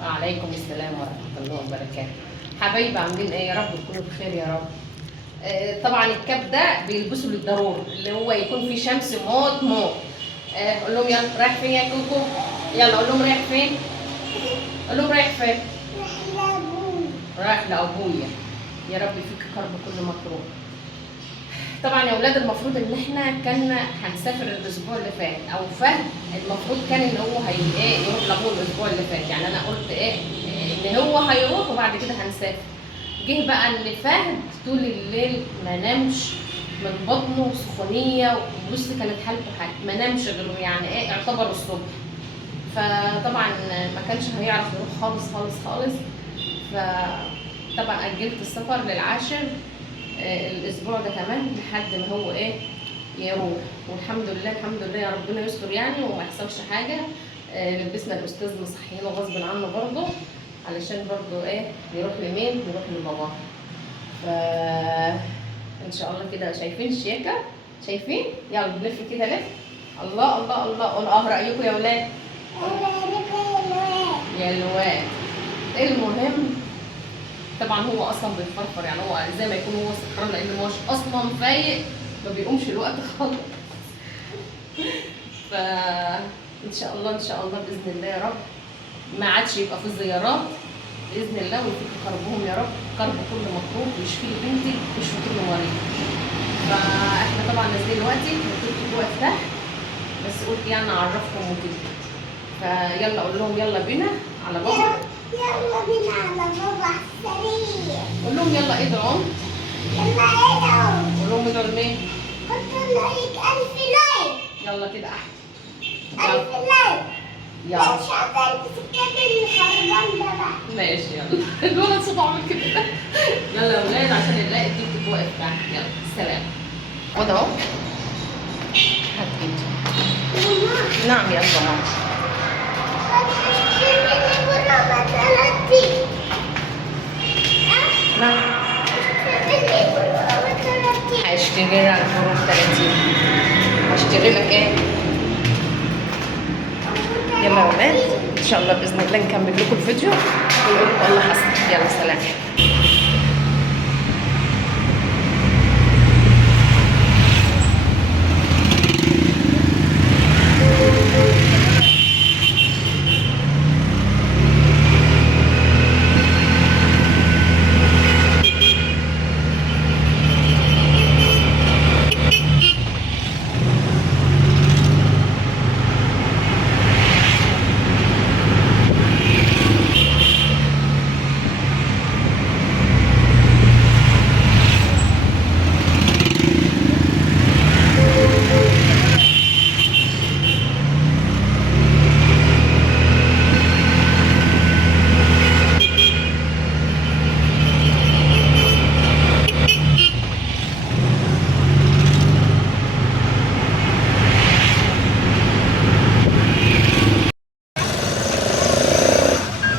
وعليكم السلام ورحمة الله وبركاته. حبايبي عاملين ايه؟ يا رب تكونوا بخير يا رب. طبعا الكاب ده بيلبسوا للضرورة، اللي هو يكون فيه شمس موت موت. قول لهم يلا رايح فين يا كوكو؟ يلا قول لهم رايح فين؟ قول لهم رايح فين؟ رايح لأبويا. يا رب يفك كرب كل مكروه. طبعا يا اولاد المفروض ان احنا كنا هنسافر الاسبوع اللي فات، او فهد المفروض كان ان هو يروح لابوه الاسبوع اللي فات، يعني انا قلت ان هو هيروح وبعد كده هنسافر. جه بقى ان فهد طول الليل ما نامش من بطنه سخونيه، وبص كانت حالته ما نامش غير يعني اعتبر الصبح. فطبعا ما كانش هيعرف يروح خالص خالص خالص. فطبعا اجلت السفر للعاشر الاسبوع ده كمان لحد ما هو يروح. والحمد لله الحمد لله يا ربنا يستر يعني وما يحصلش حاجه. لبسنا الاستاذ مصحيينه غصب عنه برضه، علشان برضه يروح لمين؟ يروح لباباه. ف ان شاء الله كده. شايفين الشياكه؟ شايفين؟ يلا نلف كده لف. الله الله الله. قولوا رايكم يا ولاد. يا الواد. المهم طبعا هو اصلا بيفرفر، يعني هو زي ما يكون هو سكران، لان هو اصلا فايق ما بيقومش الوقت خالص. فان شاء الله ان شاء الله باذن الله يا رب ما عادش يبقى في الزيارات باذن الله، ويفك كربهم يا رب، كرب كل مكروه، ويشفي لي بنتي ويشفي كل مريض. فاحنا طبعا نازلين دلوقتي، كنت واقف تحت بس قلت يعني اعرفكم وكده. فيلا اقول لهم يلا بينا على بابا. يلا بينا على بابا السريع. قول لهم يلا ادعوا. يلا ادعوا. قول لهم ادعوا لمين؟ حطوا لايك 1000 لايك. يلا كده احمد. 1000 لايك. يلا مش هتلبس الكاب الخربان ده بقى. ماشي يلا. الولد صوته عامل كده. يلا يا ولاد عشان نلاقي الدكتور واقف تحت. يلا سلام. خد اهو. هات ايدي. نعم يا ماما. نعم. هشتري لك غروب 30. هشتري لك ايه؟ يلا يا ولاد ان شاء الله باذن الله نكمل لكم الفيديو ونقول لكم الله حسن. يلا سلام.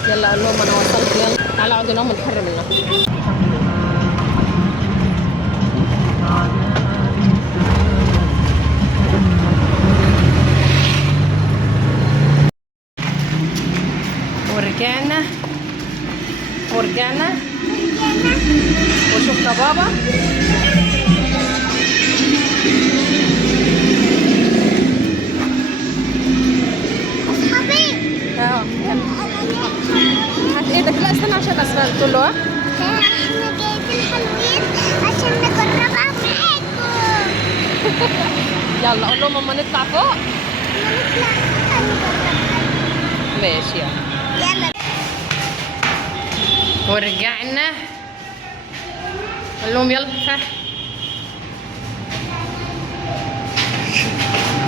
يلا قول لهم انا وصلت. يلا تعالوا اقعدوا ناموا نحر منها. ورجعنا وشفنا بابا. اصحابي هات ايدك. لا استنى عشان اسماء تقول له. احنا جايبين حلوين عشان نجربها معاكم. يلا قول لهم اما نطلع فوق. نطلع نجربها. ماشي يلا. ورجعنا. قول لهم يلا.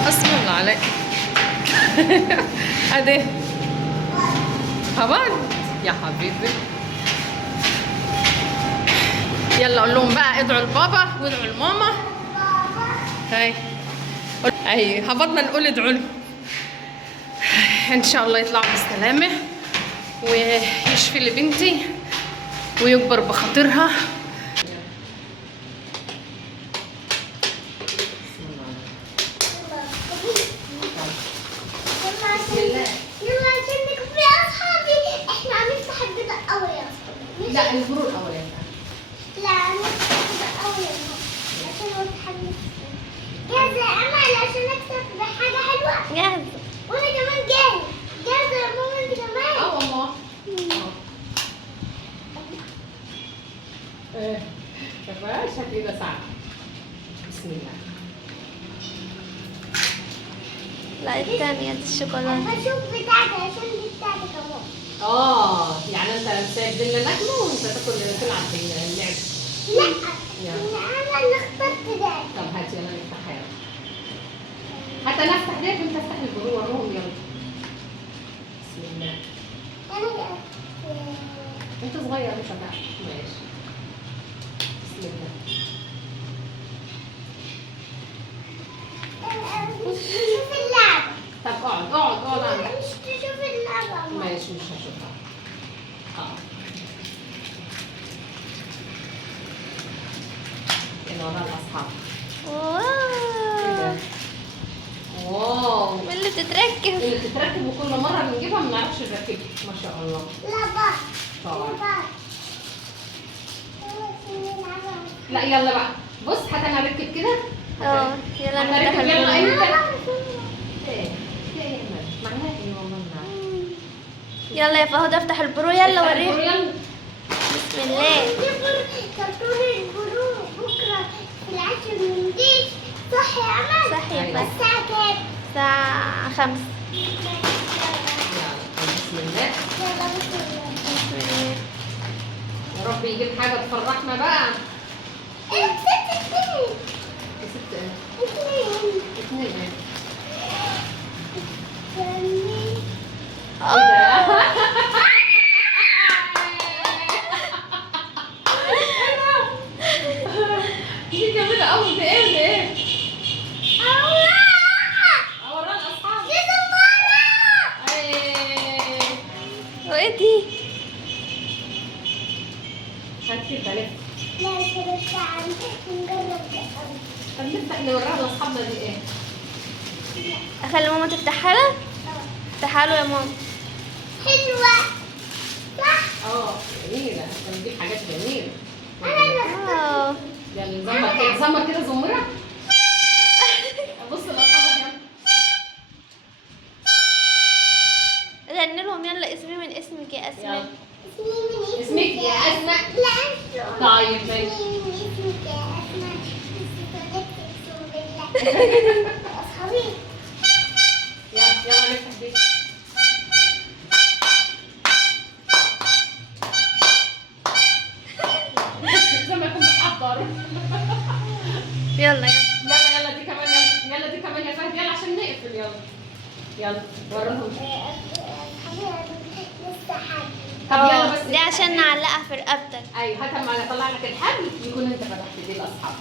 اسم الله عليك. ادي هبط يا حبيبي. يلا قول لهم بقى ادعوا لبابا وادعوا لماما. هاي هبطنا نقول ادعوا له ان شاء الله يطلعوا بالسلامه ويشفي لبنتي ويكبر بخاطرها. بسم الله. جاهزة. وانا كمان جاهز. جاهزة يا ماما انت كمان. اه والله. ايه شايفاها شكلها صعب. بسم الله. لا التانية دي الشوكولاتة. بشوف بتاعتي عشان دي بتاعتي كمان. يعني انت سايب لنا ناكله وانت تاكل تلعب في اللعب. لا يلا. انا اللي اخترت ده. طب هات يلا نفتحها يلا. حتى انا افتح ديت وانت افتح الجروح وراهم يلا. بسم الله. انا انت صغير مش هتعرف. ماشي. بسم الله. شوف اللعبة. طب اقعد عندك. مش تشوف اللعبة. ماشي مش هشوفها. يلا ورا الاصحاب. واو. واو. من اللي بتتركب. اللي بتتركب وكل مره بنجيبها ما نعرفش نركبها ما شاء الله. لا بقى. طبعا. لا يلا بقى بص حتى انا هركب كده. يلا هنركب نفتح يلا البلوك. ايه ايه معناها ايه والله. يلا يا فهد افتح البرو يلا وريهم. يلا. بسم الله. كرتون البرو بكرة في العشر من ديش. صح يا عمل؟ صح يا أيوة. فهد. الساعة كام؟ الساعة 5. يلا بسم الله. يلا بسم الله. بسم الله. يا رب يجيب حاجه تفرحنا بقى. ايه كسبت اتنين. كسبت ايه؟ اتنين. اتنين ايه؟ اتنين. ايه ده؟ دي جميلة أوي. ده إيه وده إيه؟ أوريها لأصحابي. دي زمارة. إيه. وايه دي؟ هات كده لف. لا كده تعال نجرب ده. طب نفتح نوريها لأصحابنا دي إيه؟ اخلي ماما تفتحها لك. افتحها له يا ماما. حلوة. صح. جميلة. بنجيب حاجات جميلة. أنا اللي اخترت. يلا زمر كده زمر كده زمرة. بص لأصحابك يلا. غني لهم يلا اسمي من اسمك يا اسماء. يلا. اسمي من اسمك يا أسماء. لا أنسوا. طيب ماشي. اسمي من اسمك يا أسماء. اقسم بالله. أصحابي. يلا نفتح دي. زي ما يكون بتحضر. يلا يلا. يلا دي كمان يلا دي كمان يا فهد يلا عشان نقفل يلا وريهم. أصحابي لسه حاجة. طب يلا بس دي عشان نعلقها في رقبتك. ايوه هات اما اطلع لك الحبل يكون انت فتحت دي لاصحابك.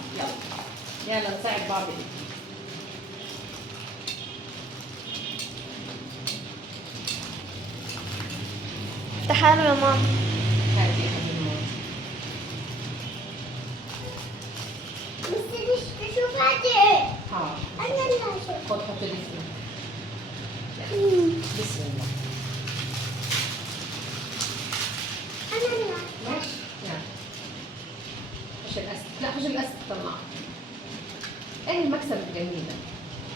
يلا نساعد بعض دي. افتحها له يا ماما. هاتي يا حبيبي الماما. بس مش تشوفها دي إيه؟ ها أنا اللي هشوف. خد حط دي فيه. بسم الله. أنا اللي هشوف. ماشي يلا. خش الاستك. لا خش الاستك طلعها. ايه المكسب الجميل ده.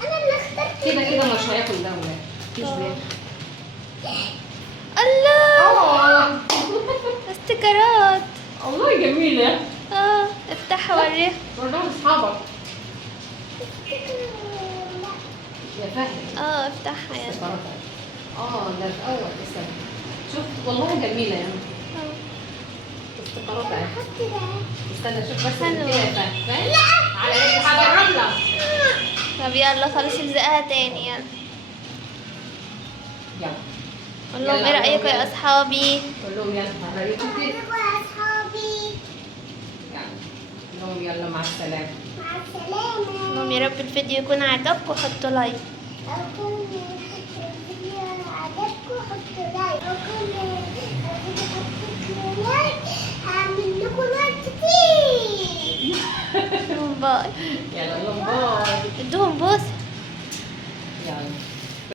أنا اللي اخترت. كده مش هياكل ده ولا مش بياكل. الله. استيكرات. والله جميلة. افتحها وريها. وريها لاصحابك يا فهد. افتحها يلا. استقرارات. ده الاول استنى. شوف والله جميلة يعني. استقرارات اهي. حط ده. استنى شوف بس حلوة. كده يا فهد. فاهم؟ على رجلي هجرب لك. طب يلا خلاص الزقها تاني يلا. يلا قول لهم يلا، ايه رأيكم يلا. يا اصحابي؟ قول لهم يلا هرايكم كده. أنا أصحابي. يلا قول لهم يلا مع السلامة. مع السلامة. قول لهم يا رب الفيديو يكون عجبكم وحطوا لايك. لو كان الفيديو عجبكم حطوا لايك. لو كان الفيديو حطيتوا لايك هعمل لكم لايك كتير. باي. يلا قول لهم باي. ادوهم بوس.